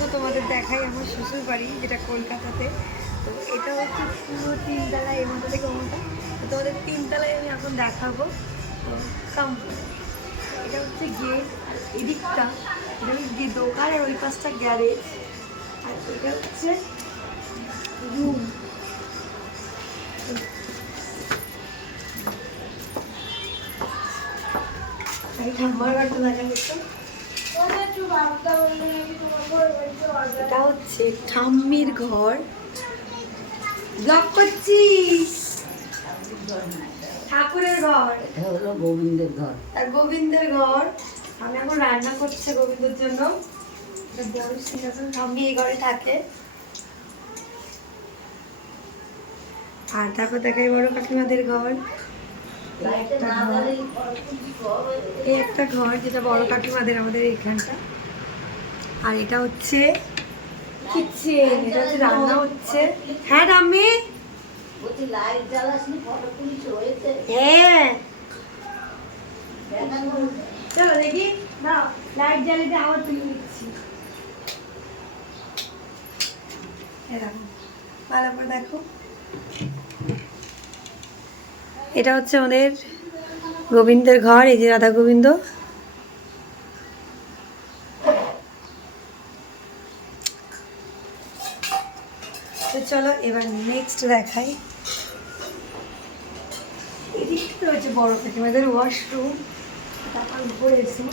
তো তোমাদের দেখাই আমার শ্বশুর বাড়ি, যেটা কলকাতাতে। তো এটা হচ্ছে পুরো তিনতলা, এই মতো থেকে ওটা। তো তোমাদের তিনতলায় আমি এখন দেখাবো। তো কাম, এটা হচ্ছে গেট, আর এদিকটা এটা হচ্ছে দোকান, আর ওই পাশটা গ্যারেজ, আর এটা হচ্ছে রুম। ঠাম্মার ঘরটা দেখা যেত। এটা হচ্ছে ঠাম্মির ঘর। ব্লগ করছি, ঠাকুরের ঘর, এটা হলো গোবিন্দের ঘর। আর গোবিন্দের ঘর। আমি এখন রান্না করছে গোবিন্দের জন্য। বড় সিংহাসন, ঠাম্মি এই ঘরে থাকে। আর তারপর দেখাই বড় কাকিমাদের ঘর। এই একটা ঘর যেটা বড় কাকিমাদের, আমাদের এইখানটা। আর এটা হচ্ছে কিচেন, এটা হচ্ছে রান্না হচ্ছে। হ্যাঁ ঠাম্মি, হ্যাঁ চলো দেখি, দাও লাইট জ্বালিয়ে আবার তুলে দিচ্ছি। এরকম ভালো করে দেখো। এটা হচ্ছে আমাদের গোবিন্দের ঘর, এই যে রাধা গোবিন্দ। তো চলো এবার নেক্সট দেখাই। এদিকটা হচ্ছে বড় কাকিমাদের ওয়াশরুম। তারপর ঘুরে এসো।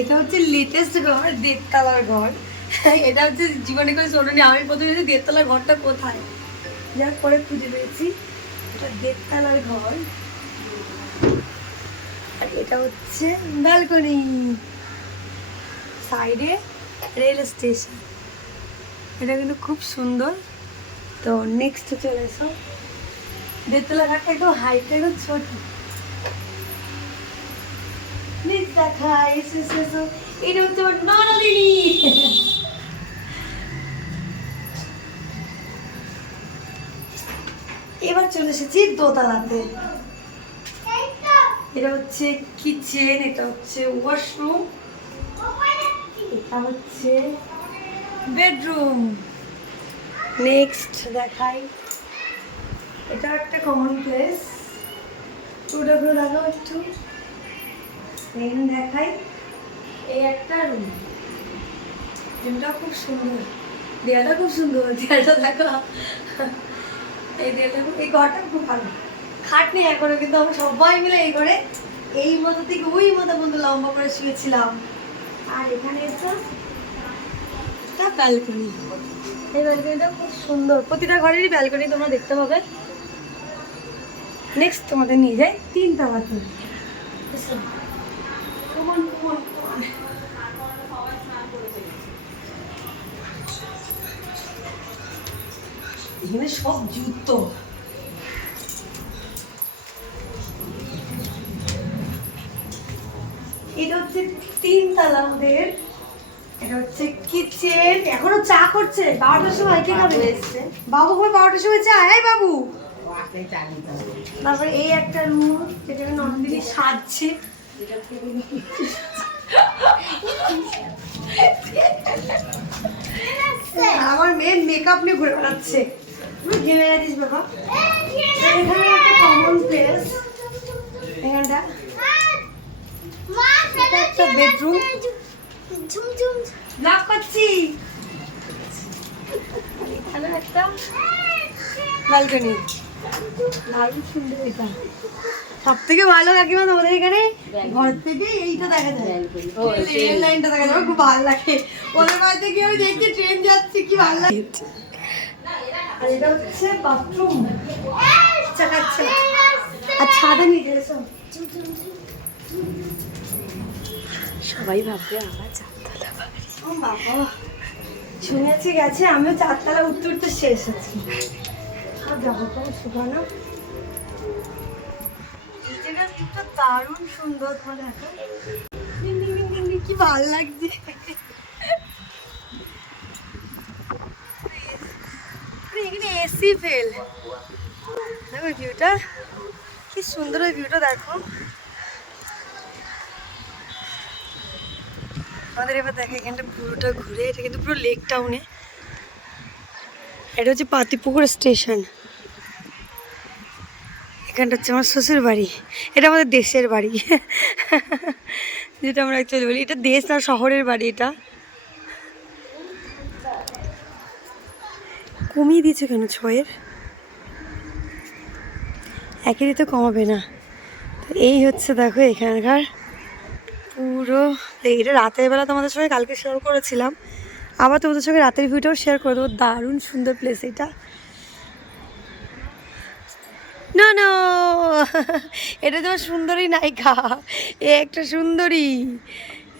এটা হচ্ছে লেটেস্ট ঘর, দেড়তলার ঘর। এটা হচ্ছে জীবনে করে শোনি, আমি প্রথমে দেড়তলার ঘরটা কোথায়, যা করে খুঁজে পেয়েছি। এটা দেড়তলার ঘর, আর এটা হচ্ছে ব্যালকনি, সাইডে রেল স্টেশন। এটা কিন্তু খুব সুন্দর। তো নেক্সট চলে এসো। দেড়তলা ঘরটা একটু হাইট, একটু ছোট। প্লিজ দেখা, এসো এসো এসো। এটা হচ্ছে আমার ননদিনী। এবার চলে এসেছি দোতলাতে। এটা হচ্ছে কিচেন, এটা হচ্ছে ওয়াশরুম, এটা হচ্ছে বেডরুম। নেক্সট দেখাই, এটা একটা কমন প্লেস। পুরো পুরো দেখাও একটু। মেন দেখাই, এই একটা রুম। রুমটা খুব সুন্দর, দেয়ালটা খুব সুন্দর, দেয়ালটা দেখো। এই দেয়ালটা, এই ঘরটা খুব ভালো। খাট নেই এখনো, কিন্তু আমরা সবাই মিলে এই ঘরে এই মতো থেকে ওই মতো বন্ধু লম্বা করে শুয়েছিলাম। আর এখানে একটা ব্যালকনি, এই ব্যালকনিটা খুব সুন্দর। প্রতিটা ঘরেরই ব্যালকনি তোমরা দেখতে পাবে। নেক্সট তোমাদের নিয়ে যাই তিনতলাতে। এখানে সব জুতো। এটা হচ্ছে তিনতলা আমাদের। এটা হচ্ছে কিচেন। এখনো চা করছে, 12টার সময় কে খাবে? বাবু কবে 12টার সময় চা? এই বাবু। তারপরে এই একটা রুম, যেটা নন্দিনী সাজছে। আমার মেয়ে মেকআপ নিয়ে ঘুরে বেড়াচ্ছে, পুরো ঘেমে যাচ্ছিস বাবা। এখানে একটা কমন প্লেস, এখানটা একটা বেডরুম। ব্লগ করছি। এখানে একটা ব্যালকনি, দারুণ সুন্দর। এটা সব থেকে ভালো কাকিমা তোমাদের এখানে ঘর থেকে এইটা দেখা যায়, ট্রেন লাইনটা দেখা যায়, খুব ভালো লাগে। ওদের বাড়ি থেকে আমি দেখছি ট্রেন যাচ্ছে, কি ভালো লাগে। আর এটা হচ্ছে বাথরুম, চাকাচ্ছে। আর ছাদে নিয়ে গেছো, সবাই ভাববে আমরা চারতলা বাড়ি। ও বাবা, শুনেছি গেছে, আমিও চারতলা উঠতে উঠতে শেষ হচ্ছি। আর যাবো তো শুকানো। এই জায়গাটা দারুণ সুন্দর, তোমার দেখো কি ভালো লাগছে। এখানে এসি ফেল, দেখো ভিউটা কি সুন্দর ওই ভিউটা দেখো। আমাদের এবার দেখো এখানটা পুরোটা ঘুরে, এটা কিন্তু পুরো লেক টাউনে। এটা হচ্ছে পাতিপুকুর স্টেশন। এখানটা হচ্ছে আমার শ্বশুর বাড়ি, এটা আমাদের দেশের বাড়ি যেটা আমরা অ্যাকচুয়ালি বলি। এটা দেশ না শহরের বাড়ি। এটা কমিয়ে দিয়েছে কেন 6-এর? একেরই তো কমাবে না। তো এই হচ্ছে দেখো এখানকার পুরো, এটা রাতের বেলা তোমাদের সঙ্গে কালকে শেয়ার করেছিলাম, আবার তোমাদের সঙ্গে রাতের ভিউটাও শেয়ার করে দেবো। দারুণ সুন্দর প্লেস এটা। না না এটা তোমার সুন্দরী নায়িকা, এ একটা সুন্দরী।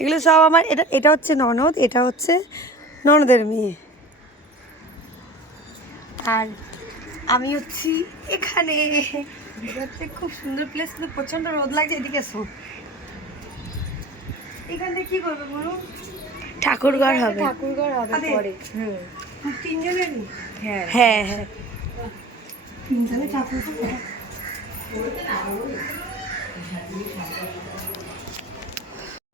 এগুলো সব আমার, এটা হচ্ছে ননদ, এটা হচ্ছে ননদের মেয়ে, আর আমি হচ্ছি এখানে। এটা হচ্ছে খুব সুন্দর প্লেস, কিন্তু প্রচণ্ড রোদ লাগছে। এদিকে এসো, এখানে কি করবে বলুন? ঠাকুরঘর হবে, ঠাকুরঘর হবে পরে। তিনজনেরই? হ্যাঁ হ্যাঁ হ্যাঁ, তিনজনে ঠাকুর।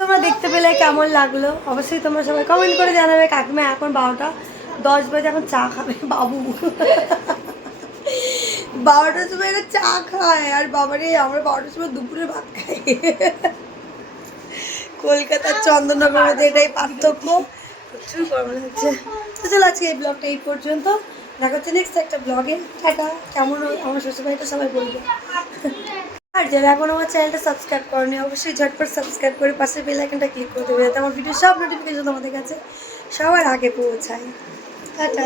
তোমরা দেখতে পেলে কেমন লাগলো অবশ্যই তোমরা সবাই কমেন্ট করে জানাবে। কাকিমা এখন 12:10 বাজে, এখন চা খাবে বাবু। 12টার সময় এরা চা খায়, আর বাবারে আমরা 12টার সময় দুপুরে ভাত খাই। কলকাতার চন্দননগরের মধ্যে এটাই পার্থক্য। প্রচুর গরম হচ্ছে। তো চলো আজকে এই ব্লগটা এই পর্যন্ত, দেখা হচ্ছে নেক্সট একটা ব্লগে। টাটা। কেমন আমার শ্বশুরবাড়িটা সবাই বলবে। আর যারা এখন আমার চ্যানেলটা সাবস্ক্রাইব করেনি অবশ্যই ঝটপট সাবস্ক্রাইব করে পাশে বেল আইকনটা ক্লিক করে দেবে, যাতে আমার ভিডিও সব নোটিফিকেশন তোমাদের কাছে সবার আগে পৌঁছায়। টাটা।